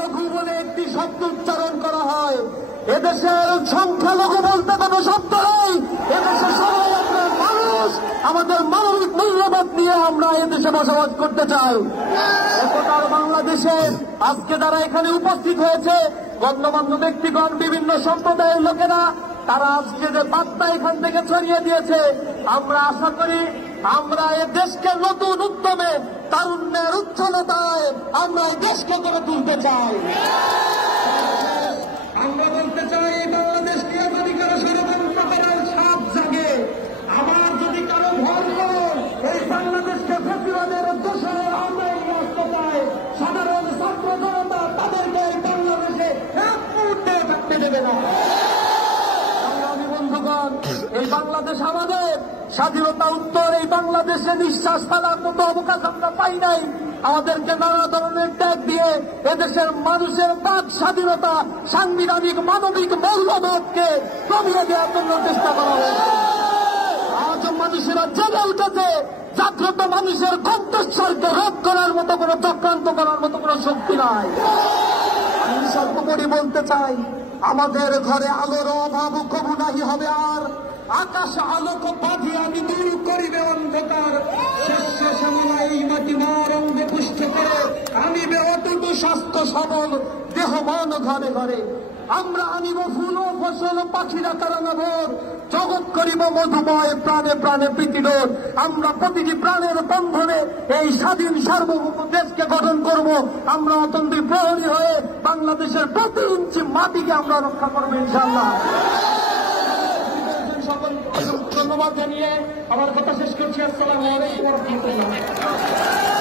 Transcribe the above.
সংখ্যালঘু বলে একটি শব্দ উচ্চারণ করা হয়। এদেশের সংখ্যালঘু বলতে কোনো শব্দ নেই। এদেশে সবাই আমরা মানুষ, আমাদের মানবিক মূল্যবোধ নিয়ে আমরা এদেশে বসবাস করতে চাই। একতার বাংলাদেশে আজকে যারা এখানে উপস্থিত হয়েছে, গণ্যমান্য ব্যক্তিগণ, বিভিন্ন সম্প্রদায়ের লোকেরা, তারা আজকে যে বার্তা এখান থেকে ছড়িয়ে দিয়েছে, আমরা আশা করি আমরা এ দেশকে নতুন উদ্যমে, তারুণ্যের উচ্ছলতায় আমরা এই দেশকে গড়ে তুলতে চাই। আমরা বলতে চাই, বাংলাদেশকে যদি কারো ষড়যন্ত্র করার ছাপ জাগে, আমার যদি কারো ভয় করে এই বাংলাদেশকে ফেসিবাদের দোষরে আমরা এই রাষ্ট্রটায় সাধারণ ছাত্র জনতা তাদেরকে এই বাংলাদেশে এক মুহূর্তে থাকতে দেবে না। বন্ধুগণ, এই বাংলাদেশ আমাদের স্বাধীনতা উত্তর এই বাংলাদেশে নিঃশ্বাস ফেলার মতো অবকাশ আমরা পাই নাই। আমাদেরকে নানা ধরনের ত্যাগ দিয়ে এদেশের মানুষের বাক স্বাধীনতা, সাংবিধানিক মানবিক মূল্যবোধকে কমিয়ে দেওয়ার জন্য চেষ্টা করা হয়েছে। আজ মানুষেরা জেগে উঠেছে, জাগ্রত মানুষের কণ্ঠস্বরকে রোধ করার মতো কোনো চক্রান্ত করার মতো কোনো শক্তি নাই। আমি সর্বোপরি বলতে চাই, আমাদের ঘরে আলোর অভাব কবু নাহি হবে আর, আকাশ আলোক বাঁধি আমি দূর করিবে অন্ধকার, শেষে শ্যামলাই মাটি মার অঙ্গ পুষ্ট করে আমি বেহটুটু স্বাস্থ্য সবল দেহ মন ঘরে ঘরে। আমরা আনিব ফুল ও ফসল, পাখিরা কারানাভর, জগৎ করিব মধুময়, প্রাণে প্রাণে প্রীতিডোর। আমরা প্রতিটি প্রাণের বন্ধনে এই স্বাধীন সার্বভৌম দেশকে গঠন করব। আমরা অতন্ত্রী প্রহরী হয়ে বাংলাদেশের প্রতি ইঞ্চি মাটিকে আমরা রক্ষা করবো ইনশাআল্লাহ। সকল ধন্যবাদ জানিয়ে আমার কথা শেষ করছি। আসসালামু আলাইকুম ওয়া রাহমাতুল্লাহ।